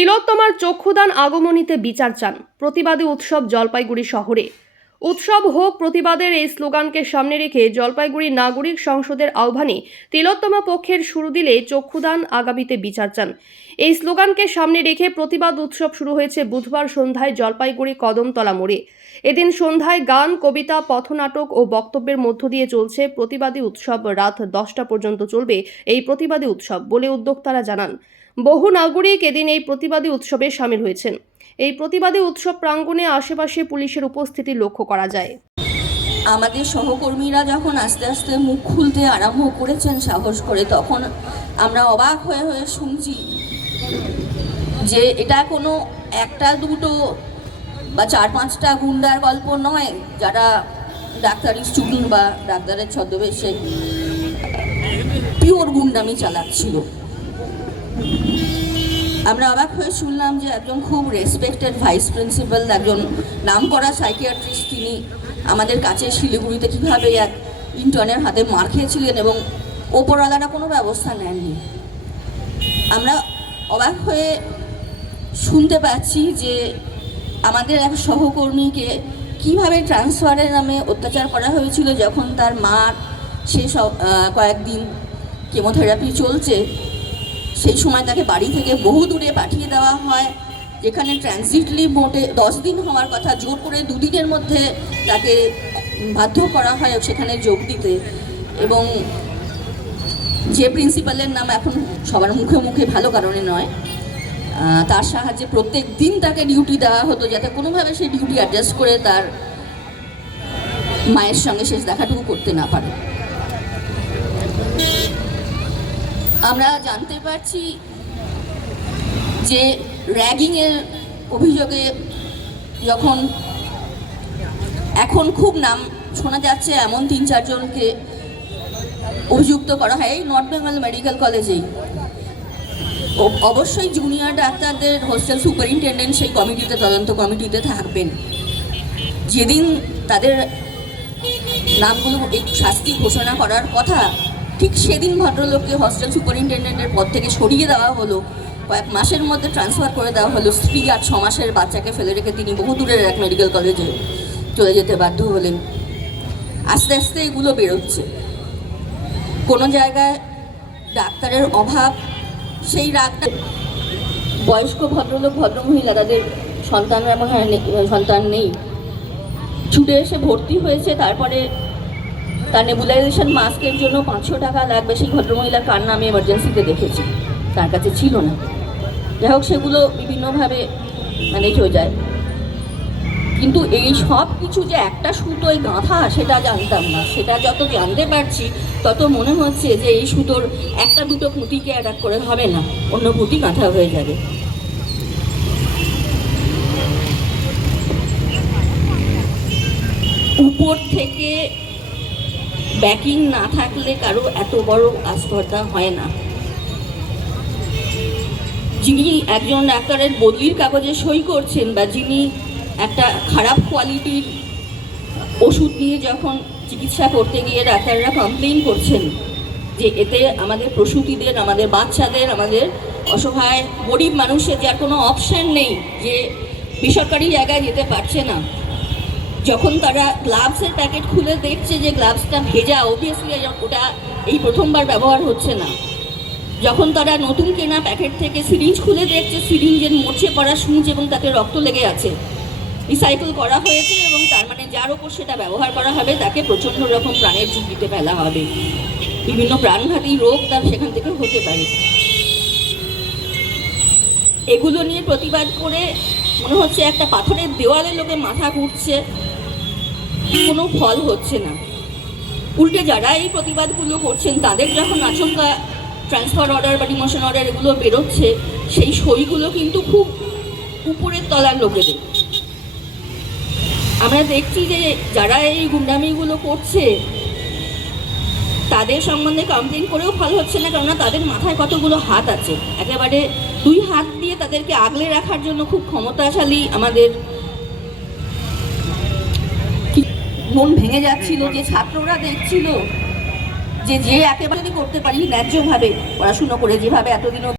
তিলোত্তমার চক্ষুদান আগমনীতে বিচার চান, প্রতিবাদী উৎসব জলপাইগুড়ি শহরে। উৎসব হোক প্রতিবাদের এই স্লোগানকে সামনে রেখে জলপাইগুড়ি নাগরিক সংসদের আহ্বানে তিলোত্তমা পক্ষের শুরু দিলে চক্ষুদান আগামীতে বিচার চান। এই স্লোগানকে সামনে রেখে প্রতিবাদ উৎসব শুরু হয়েছে বুধবার সন্ধ্যায় জলপাইগুড়ি কদমতলা মোড়ে। এদিন সন্ধ্যায় গান, কবিতা, পথনাটক ও বক্তব্যের মধ্য দিয়ে চলছে প্রতিবাদী উৎসব। রাত 10টা পর্যন্ত চলবে এই প্রতিবাদী উৎসব বলে উদ্যোক্তারা জানান। বহু নাগরিক এদিন এই প্রতিবাদী উৎসবে সামিল হয়েছেন। এই প্রতিবাদী উৎসব প্রাঙ্গণে আশেপাশে পুলিশের উপস্থিতি লক্ষ্য করা যায়। আমাদের সহকর্মীরা যখন আস্তে আস্তে মুখ খুলতে আরম্ভ করেছেন সাহস করে, তখন আমরা অবাক হয়ে হয়ে শুনছি যে এটা কোনো একটা দুটো বা 4-5টা গুন্ডার গল্প নয়, যারা ডাক্তারি স্টুডেন্ট বা ডাক্তারের ছদ্মবেশে পিওর গুন্ডামি চালাচ্ছিল। আমরা অবাক হয়ে শুনলাম যে একজন খুব রেসপেক্টেড ভাইস প্রিন্সিপাল, একজন নামকরা সাইকিয়াট্রিস্ট, তিনি আমাদের কাছে শিলিগুড়িতে কীভাবে এক ইন্টার্নের হাতে মার খেয়েছিলেন এবং ওপরওয়ালারা কোনো ব্যবস্থা নেননি। আমরা অবাক হয়ে শুনতে পাচ্ছি যে আমাদের এক সহকর্মীকে কীভাবে ট্রান্সফারের নামে অত্যাচার করা হয়েছিল, যখন তার মার শেষ কয়েকদিন কেমোথেরাপি চলছে। সেই সময় তাকে বাড়ি থেকে বহু দূরে পাঠিয়ে দেওয়া হয়, যেখানে ট্রানজিটলি মোটে 10 দিন হওয়ার কথা, জোর করে 2 দিনের মধ্যে তাকে বাধ্য করা হয় সেখানে যোগ দিতে। এবং যে প্রিন্সিপালের নাম এখন সবার মুখে মুখে ভালো কারণে নয়, তার সাহায্যে প্রত্যেক দিন তাকে ডিউটি দেওয়া হতো, যাতে কোনোভাবে সেই ডিউটি অ্যাডজাস্ট করে তার মায়ের সঙ্গে শেষ দেখাটুকু করতে না পারে। আমরা জানতে পারছি যে র্যাগিংয়ের অভিযোগে যখন এখন খুব নাম শোনা যাচ্ছে, এমন 3-4 জনকে অভিযুক্ত করা হয় এই নর্থ বেঙ্গল মেডিকেল কলেজেই। অবশ্যই জুনিয়র ডাক্তারদের হোস্টেল সুপারিনটেন্ডেন্ট সেই কমিটিতে, তদন্ত কমিটিতে থাকবেন। যেদিন তাদের নামগুলো এই শাস্তি ঘোষণা করার কথা, ঠিক সেদিন ভদ্রলোককে হোস্টেল সুপারিনটেন্ডেন্টের পদ থেকে সরিয়ে দেওয়া হলো, কয়েক মাসের মধ্যে ট্রান্সফার করে দেওয়া হলো। স্ত্রী আর 6 মাসের বাচ্চাকে ফেলে রেখে তিনি বহু দূরের এক মেডিকেল কলেজে চলে যেতে বাধ্য হলেন। আস্তে আস্তে এগুলো বেরোচ্ছে। কোনো জায়গায় ডাক্তারের অভাব, সেই রাগটা বয়স্ক ভদ্রলোক ভদ্রমহিলা, তাদের সন্তান নেই, ছুটে এসে ভর্তি হয়েছে। তারপরে তার নেবুলাইজেশন মাস্কের জন্য 500 টাকা লাগবে, সেই ভদ্রমহিলার কান্না আমি এমার্জেন্সিতে দেখেছি, তার কাছে ছিল না। যাই হোক, সেগুলো বিভিন্নভাবে ম্যানেজ হয়ে যায়। কিন্তু এই সব কিছু যে একটা সুতোয় গাঁথা, সেটা জানতাম না। সেটা যত জানতে পারছি তত মনে হচ্ছে যে এই সুতোর একটা দুটো পুঁতিকে অ্যাটাক করে হবে না, অন্য পুঁতি গাঁথা হয়ে যাবে। উপর থেকে ব্যাকিং না থাকলে কারো এত বড় আস্পর্ধা হয় না। যিনি একজন ডাক্তারের বদলির কাগজে সই করছেন, বা যিনি একটা খারাপ কোয়ালিটির ওষুধ নিয়ে যখন চিকিৎসা করতে গিয়ে ডাক্তাররা কমপ্লেইন করছেন যে এতে আমাদের প্রসূতিদের, আমাদের বাচ্চাদের, আমাদের অসহায় গরিব মানুষের যার কোনো অপশান নেই, যে বেসরকারি জায়গায় যেতে পারছে না, যখন তারা গ্লাভসের প্যাকেট খুলে দেখছে যে গ্লাভসটা ভেজা, অবভিয়াসলি ওটা এই প্রথমবার ব্যবহার হচ্ছে না, যখন তারা নতুন কেনা প্যাকেট থেকে সিরিঞ্জ খুলে দেখছে, সিরিঞ্জের মরচে পড়া সূঁচ এবং তাতে রক্ত লেগে আছে, রিসাইকেল করা হয়েছে, এবং তার মানে যার ওপর সেটা ব্যবহার করা হবে তাকে প্রচণ্ড রকম প্রাণের ঝুঁকিতে ফেলা হবে, বিভিন্ন প্রাণঘাতী রোগ তার সেখান থেকে হতে পারে। এগুলো নিয়ে প্রতিবাদ করে মনে হচ্ছে একটা পাথরের দেওয়ালে লোকে মাথা ঘুরছে, কোনো ফল হচ্ছে না। উল্টে যারা এই প্রতিবাদগুলো করছেন, তাদের যখন আচমকা ট্রান্সফার অর্ডার বা ডিমোশন অর্ডার এগুলো বেরোচ্ছে, সেই সইগুলো কিন্তু খুব উপরের তলার লোকেদের। আমরা দেখছি যে যারা এই গুন্ডামিগুলো করছে তাদের সম্বন্ধে কমপ্লেন করেও ফল হচ্ছে না, কেননা তাদের মাথায় কতগুলো হাত আছে। একেবারে 2 হাত দিয়ে তাদেরকে আগলে রাখার জন্য খুব ক্ষমতাশালী আমাদের। মন ভেঙে যাচ্ছিল যে ছাত্ররা দেখছিল যে একেবারে করতে পারি ন্যায্যভাবে পড়াশুনো করে, যেভাবে এতদিনও